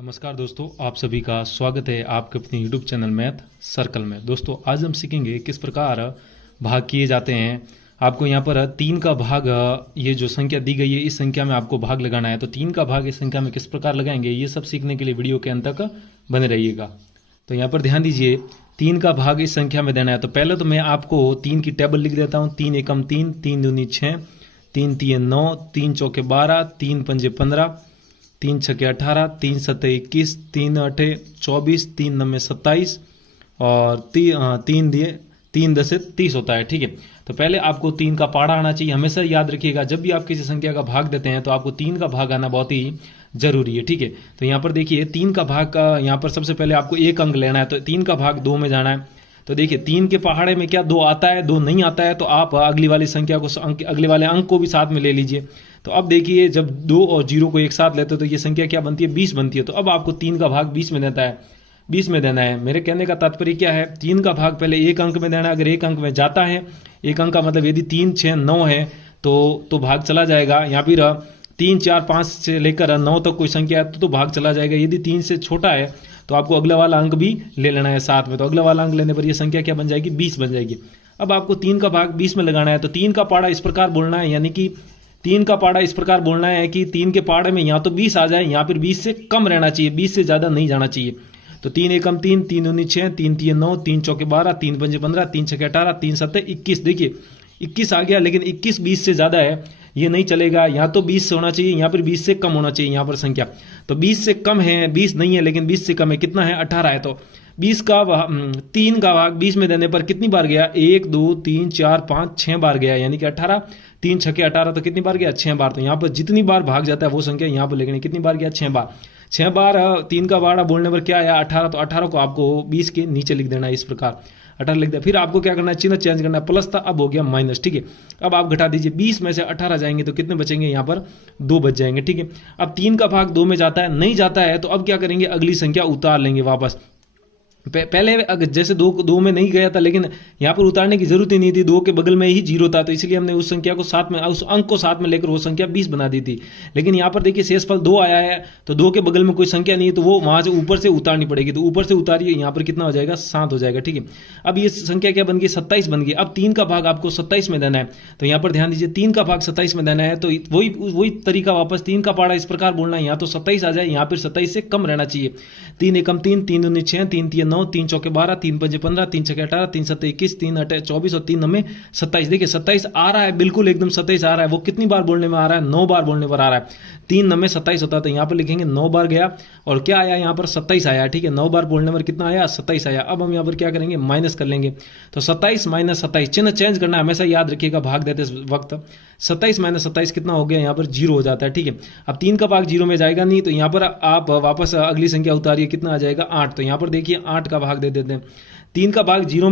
नमस्कार दोस्तों, आप सभी का स्वागत है आपके अपने YouTube चैनल मैथ सर्कल में। दोस्तों आज हम सीखेंगे किस प्रकार भाग किए जाते हैं। आपको यहाँ पर 3 का भाग, ये जो संख्या दी गई है इस संख्या में आपको भाग लगाना है, तो 3 का भाग इस संख्या में किस प्रकार लगाएंगे ये सब सीखने के लिए वीडियो के अंत तक बने रहिएगा। तो यहाँ पर ध्यान दीजिए, 3 का भाग इस संख्या में देना है। तो पहले तो मैं आपको 3 की टेबल लिख देता हूँ। 3 एकम 3, 3 दूनी 6, 3 तीन 9, 3 चौके 12, 3 पंजे 15, 3 छके 18, 3 सत्ते 21, 3 अठे 24, 3 नम्मे 27 और 3 दसे 30 होता है। ठीक है, तो पहले आपको 3 का पाड़ा आना चाहिए। हमेशा याद रखिएगा, जब भी आप किसी संख्या का भाग देते हैं तो आपको 3 का भाग आना बहुत ही जरूरी है। ठीक है, तो यहाँ पर देखिए 3 का भाग का यहाँ पर सबसे पहले आपको एक अंक लेना है, तो 3 का भाग 2 में जाना है। तो देखिए 3 के पहाड़े में क्या 2 आता है, 2 नहीं आता है, तो आप अगली वाली संख्या को अगले वाले अंक को भी साथ में ले लीजिए। तो अब देखिए जब 2 और 0 को एक साथ लेते हो तो ये संख्या क्या बनती है, 20 बनती है। तो अब आपको 3 का भाग 20 में देता है, 20 में देना है। मेरे कहने का तात्पर्य क्या है, 3 का भाग पहले एक अंक में देना है। अगर एक अंक में जाता है, एक अंक का मतलब यदि 3 6 9 है तो भाग चला जाएगा। या फिर 3 4 5 से लेकर 9 तक कोई संख्या है तो भाग चला जाएगा। यदि 3 से छोटा है तो आपको अगला वाला अंक भी ले लेना है साथ में। तो अगला वाला अंक लेने पर यह संख्या क्या बन जाएगी, 20 बन जाएगी। अब आपको 3 का भाग 20 में लगाना है। तो 3 का पाड़ा इस प्रकार बोलना है, यानी कि 3 का पाड़ा इस प्रकार बोलना है कि 3 के पाड़े में या तो 20 आ जाए या फिर 20 से कम रहना चाहिए, 20 से ज्यादा नहीं जाना चाहिए। तो 3 एकम 3, 3 दूनी 6, 3 तीन 9, 3 चौके 12, 3 पंजे 15, 3 छके 18, 3 सत्ते 21। देखिए 21 आ गया, लेकिन 21 20 से ज्यादा है, ये नहीं चलेगा। या तो 20 से होना चाहिए या फिर 20 से कम होना चाहिए यहाँ पर संख्या। तो 20 से कम है, 20 नहीं है, लेकिन 20 से कम है। कितना है, 18 है। तो 20 का 3 का भाग 20 में देने पर कितनी बार गया, 1 2 3 4 5 6 बार गया, यानी कि 18। 3 छके 18, तो कितनी बार गया, 6 बार। तो यहाँ पर जितनी बार भाग जाता है वो संख्या यहाँ पर लिखनी, कितनी बार गया, 6 बार। 6 बार 3 का बाड़ा बोलने पर क्या आया, 18। तो 18 को आपको 20 के नीचे लिख देना है, इस प्रकार 18 लिख दिया। फिर आपको क्या करना है, चिन्ह चेंज करना है, प्लस था अब हो गया माइनस। ठीक है, अब आप घटा दीजिए, 20 में से 18 जाएंगे तो कितने बचेंगे, यहाँ पर 2 बच जाएंगे। ठीक है, अब 3 का भाग 2 में जाता है, नहीं जाता है, तो अब क्या करेंगे, अगली संख्या उतार लेंगे वापस। पहले अगर जैसे 2 में नहीं गया था, लेकिन यहाँ पर उतारने की जरूरत ही नहीं थी, 2 के बगल में ही 0 था, तो इसलिए हमने उस संख्या को साथ में, उस अंक को साथ में लेकर वो संख्या 20 बना दी थी। लेकिन यहाँ पर देखिए शेषफल 2 आया है, तो 2 के बगल में कोई संख्या नहीं है, तो वो वहां से ऊपर से उतारनी पड़ेगी। तो ऊपर से उतारिए, यहाँ पर कितना हो जाएगा, 7 हो जाएगा। ठीक है, अब ये संख्या क्या बन गई, 27 बन गई। अब 3 का भाग आपको 27 में देना है। तो यहाँ पर ध्यान दीजिए, 3 का भाग 27 में देना है, तो वही तरीका वापस 3 का पाड़ा इस प्रकार बोलना है, यहाँ तो 27 आ जाए, यहाँ पर 27 से कम रहना चाहिए। 3 एकम 3, 3 दूनी 6, 3 तीन 9, 3 चौके 12, 3 पंजे 15, 3 छके 18, 3 सत्ते 21, 3 अठे 24 और 3 नम्मे 27। देखिए 27 आ रहा है, बिल्कुल एकदम 27 आ रहा है। वो कितनी बार बोलने में आ रहा है, 9 बार बोलने पर आ रहा है। 3 नम्मे 27 होता है, तो यहाँ पर लिखेंगे 9 बार गया और क्या आया, यहाँ पर 27 आया। ठीक है, 9 बार बोलने पर कितना आया, 27 आया। अब हम यहाँ पर क्या करेंगे, माइनस कर लेंगे। तो 27 माइनस 27, चिन्ह चेंज करना है, हमेशा याद रखिएगा भाग देते वक्त। 27 माइनस 27 कितना हो गया, यहाँ पर 0 हो जाता है। ठीक है, अब 3 का भाग 0 में जाएगा नहीं, तो यहाँ पर आप वापस अगली संख्या उतारिए, कितना आ जाएगा, 8। तो यहाँ पर देखिए 8 का भाग दे देते हैं। 3 का भाग 0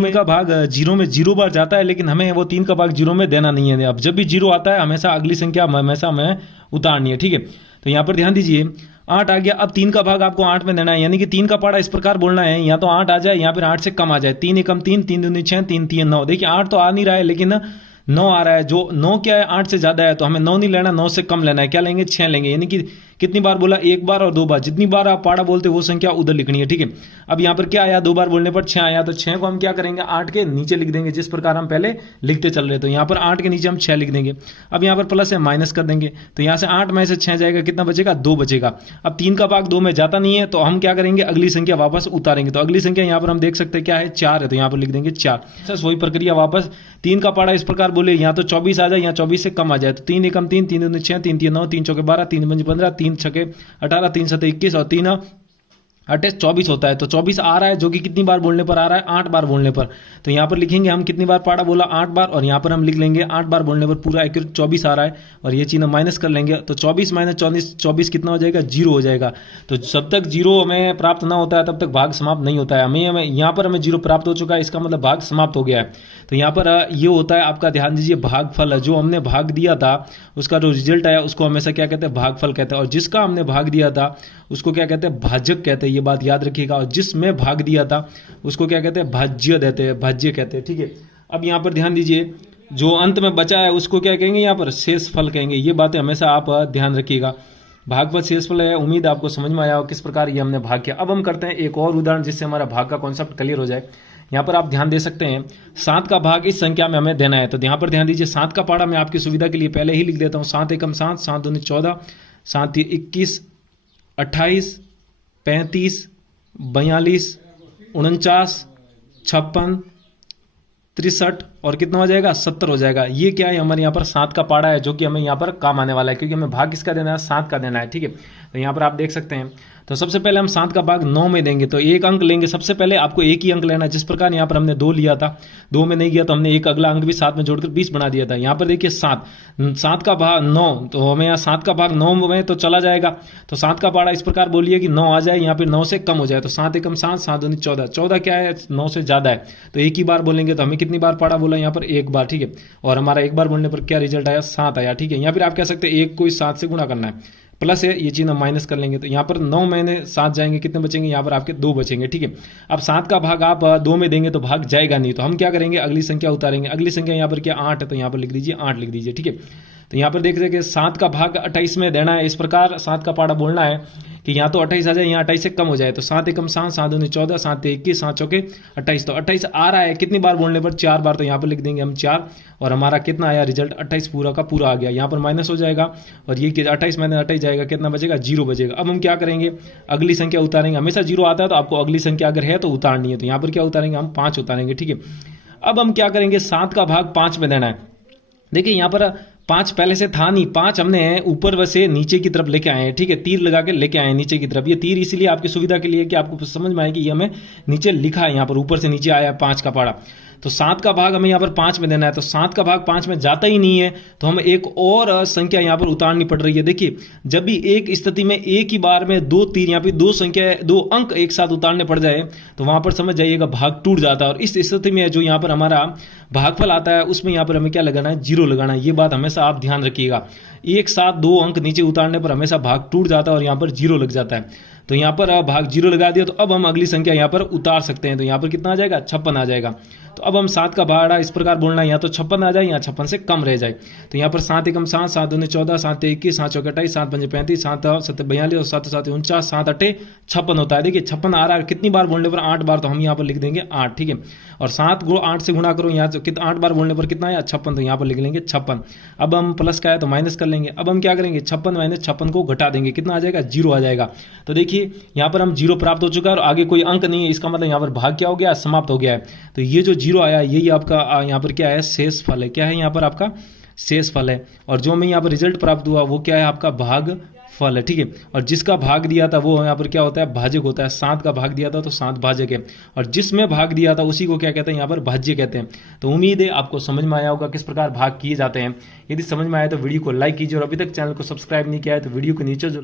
में 0 बार जाता है, लेकिन हमें वो 3 का भाग 0 में देना नहीं है। अब जब भी 0 आता है हमेशा अगली संख्या हमेशा हमें उतारनी है। ठीक है, तो यहाँ पर ध्यान दीजिए 8 आ गया। अब 3 का भाग आपको 8 में देना है, यानी कि 3 का पाड़ा इस प्रकार बोलना है, या तो 8 आ जाए या फिर 8 से कम आ जाए। 3 एकम 3, 3 दूनी 6, 3 तीन 9। देखिए 8 तो आ नहीं रहा है, लेकिन 9 आ रहा है। जो 9 क्या है, 8 से ज्यादा है, तो हमें 9 नहीं लेना, 9 से कम लेना है। क्या लेंगे, 6 लेंगे। यानी कि कितनी बार बोला, 1 बार और 2 बार। जितनी बार आप पाड़ा बोलते वो संख्या उधर लिखनी है। ठीक है, अब यहाँ पर क्या आया, 2 बार बोलने पर 6 आया, तो 6 को हम क्या करेंगे, 8 के नीचे लिख देंगे, जिस प्रकार हम पहले लिखते चल रहे। तो यहाँ पर 8 के नीचे हम 6 लिख देंगे। अब यहाँ पर प्लस है, माइनस कर देंगे, तो यहाँ से 8 में से 6 जाएगा, कितना बचेगा, 2 बचेगा। अब 3 का भाग 2 में जाता नहीं है, तो हम क्या करेंगे, अगली संख्या वापस उतारेंगे। तो अगली संख्या यहाँ पर हम देख सकते हैं क्या है, 4 है, तो यहाँ पर लिख देंगे 4। वही प्रक्रिया वापस 3 का पाड़ा इस प्रकार बोले, या तो 24 आ जाए या 24 से कम आ जाए। तो 3 एकम 3, 3 दूनी 6, 3 तीन 9, 3 चौके 12, 3 पंजे 15, 3 छके 18, 3 सत्ते 21 और 3 अट्ठाईस 24 होता है। तो 24 आ रहा है, जो कि कितनी बार बोलने पर आ रहा है, 8 बार बोलने पर। तो यहाँ पर लिखेंगे हम कितनी बार पाड़ा बोला, 8 बार, और यहाँ पर हम लिख लेंगे 8 बार बोलने पर पूरा एक्यूरेट 24 आ रहा है, और ये चिन्ह माइनस कर लेंगे। तो 24 माइनस 24 कितना हो जाएगा, 0 हो जाएगा। तो जब तक 0 हमें प्राप्त ना होता है तब तक भाग समाप्त नहीं होता है। हमें यहाँ पर हमें 0 प्राप्त हो चुका है, इसका मतलब भाग समाप्त हो गया है। तो यहाँ पर ये होता है आपका, ध्यान दीजिए, भागफल। जो हमने भाग दिया था उसका जो रिजल्ट आया उसको हमेशा क्या कहते हैं, भागफल कहते हैं। और जिसका हमने भाग दिया था उसको क्या कहते हैं, भाजक कहते हैं। ये बात याद रखिएगा। और जिसमें भाग दिया था उसको क्या कहते हैं, भाज्य देते हैं, भाज्य कहते हैं। ठीक है, अब यहाँ पर ध्यान दीजिए, जो अंत में बचा है उसको क्या कहेंगे, यहाँ पर शेष फल कहेंगे। ये बातें हमेशा आप ध्यान रखिएगा। भागफल शेषफल है। उम्मीद है आपको समझ में आया हो किस प्रकार ये हमने भाग किया। अब हम करते हैं एक और उदाहरण जिससे हमारा भाग का कॉन्सेप्ट क्लियर हो जाए। यहाँ पर आप ध्यान दे सकते हैं 7 का भाग इस संख्या में हमें देना है। तो यहाँ पर ध्यान दीजिए 7 का पाड़ा मैं आपकी सुविधा के लिए पहले ही लिख देता हूँ। 7 एकम 7, 7 दूनी 14, 7 21, 28, 35, 42, 49, 56, 63 और कितना हो जाएगा 70 हो जाएगा। ये क्या है हमारे यहाँ पर 7 का पाड़ा है जो कि हमें यहाँ पर काम आने वाला है क्योंकि हमें भाग किसका देना है 7 का देना है। ठीक है, तो यहाँ पर आप देख सकते हैं। तो सबसे पहले हम 7 का भाग 9 में देंगे तो एक अंक लेंगे। सबसे पहले आपको एक ही अंक लेना है। जिस प्रकार यहाँ पर हमने 2 लिया था, 2 में नहीं गया तो हमने एक अगला अंक भी 7 में जोड़कर 20 बना दिया था। यहाँ पर देखिए 7 का भाग 9, तो हमें यहाँ 7 का भाग 9 में तो चला जाएगा। तो 7 का पाड़ा इस प्रकार बोलिए कि 9 आ जाए, यहाँ पे 9 से कम हो जाए। तो 7 एकम 7, 7 दूनी 14, 14 क्या है 9 से ज्यादा है तो एक ही बार बोलेंगे। तो हमें कितनी बार पाड़ा बोला यहाँ पर एक बार। ठीक है, और हमारा एक बार बोलने पर क्या रिजल्ट आया 7 आया। ठीक है, यहाँ पर आप कह सकते हैं 1 को 7 से गुणा करना है, प्लस है ये चीज हम माइनस कर लेंगे। तो यहाँ पर 9 में 7 जाएंगे, कितने बचेंगे यहाँ पर आपके 2 बचेंगे। ठीक है, अब 7 का भाग आप 2 में देंगे तो भाग जाएगा नहीं। तो हम क्या करेंगे अगली संख्या उतारेंगे। अगली संख्या यहाँ पर क्या 8 है तो यहाँ पर लिख दीजिए 8 लिख दीजिए। ठीक है, तो यहाँ पर देख सकते 7 का भाग 28 में देना है। इस प्रकार 7 का पाड़ा बोलना है कि यहाँ तो 28 आ जाए, यहाँ 28 से कम हो जाए। तो 7 एकम 7, 7 दूनी 14, 7 21, 7 चौके 28। तो 28 आ रहा है कितनी बार बोलने पर 4 बार। तो यहाँ पर लिख देंगे हम 4 और हमारा कितना आया रिजल्ट 28 पूरा का पूरा आ गया। यहाँ पर माइनस हो जाएगा और ये 28 माइनस 28 जाएगा, कितना बचेगा 0 बचेगा। अब हम क्या करेंगे अगली संख्या उतारेंगे। हमेशा 0 आता है तो आपको अगली संख्या अगर है तो उतारनी है। तो यहाँ पर क्या उतारेंगे हम 5 उतारेंगे। ठीक है, अब हम क्या करेंगे 7 का भाग 5 में देना है। देखिए यहाँ पर 5 पहले से था नहीं, 5 हमने ऊपर से नीचे की तरफ लेके आए हैं। ठीक है, तीर लगा के लेके आए हैं नीचे की तरफ। ये तीर इसीलिए आपकी सुविधा के लिए कि आपको समझ में आए कि ये हमें नीचे लिखा है, यहाँ पर ऊपर से नीचे आया 5 का पाड़ा। तो 7 का भाग हमें यहाँ पर 5 में देना है। तो 7 का भाग 5 में जाता ही नहीं है तो हमें एक और संख्या यहाँ पर उतारनी पड़ रही है। देखिए जब भी एक स्थिति में एक ही बार में 2 तीर यहाँ पे 2 संख्या 2 अंक एक साथ उतारने पड़ जाए तो वहां पर समझ जाइएगा भाग टूट जाता है। और इस स्थिति में जो यहाँ पर हमारा भागफल आता है उसमें यहाँ पर हमें क्या लगाना है 0 लगाना है। ये बात हमेशा आप ध्यान रखिएगा। एक साथ 2 अंक नीचे उतारने पर हमेशा भाग टूट जाता है और यहाँ पर 0 लग जाता है। तो यहाँ पर भाग 0 लगा दिया तो अब हम अगली संख्या यहाँ पर उतार सकते हैं। तो यहाँ पर कितना आ जाएगा 56 आ जाएगा। तो अब हम 7 का भाड़ा इस प्रकार बोलना है, या तो 56 आ जाए या 56 से कम रह जाए। तो यहाँ पर 7 एकम 7, 7 दूनी 14, 7 21, 7 चौके 28, 7 पंजे 35, 7 7 42 और 7 7 49, 7 8 56 होता है। देखिए 56 आ रहा है, कितनी बार बोलने पर 8 बार, तो हम यहाँ पर लिख देंगे 8। ठीक है, और 7 को 8 से गुणा करो, यहाँ 8 बार बोलने पर कितना है 56, तो यहाँ पर लिख लेंगे 56। अब हम प्लस का है तो माइनस कर लेंगे। अब हम क्या करेंगे 56 माइनस 56 को घटा देंगे, कितना आ जाएगा 0 आ जाएगा। तो देखिए यहाँ पर हम 0 प्राप्त हो चुका है और आगे कोई अंक नहीं है, इसका मतलब यहाँ पर भाग क्या हो गया समाप्त हो गया है। तो ये जो 0 आया यही आपका यहाँ पर क्या है शेष फल है। क्या है यहाँ पर आपका शेष फल है। और जो हमें यहाँ पर रिजल्ट प्राप्त हुआ वो क्या है आपका भाग फल है। ठीक है, और जिसका भाग दिया था वो यहाँ पर क्या होता है भाजक होता है। 7 का भाग दिया था तो 7 भाजक है, और जिसमें भाग दिया था उसी को क्या कहते हैं यहाँ पर भाज्य कहते हैं। तो उम्मीद है आपको समझ में आया होगा किस प्रकार भाग किए जाते हैं। यदि समझ में आया तो वीडियो को लाइक कीजिए और अभी तक चैनल को सब्सक्राइब नहीं किया है तो वीडियो को नीचे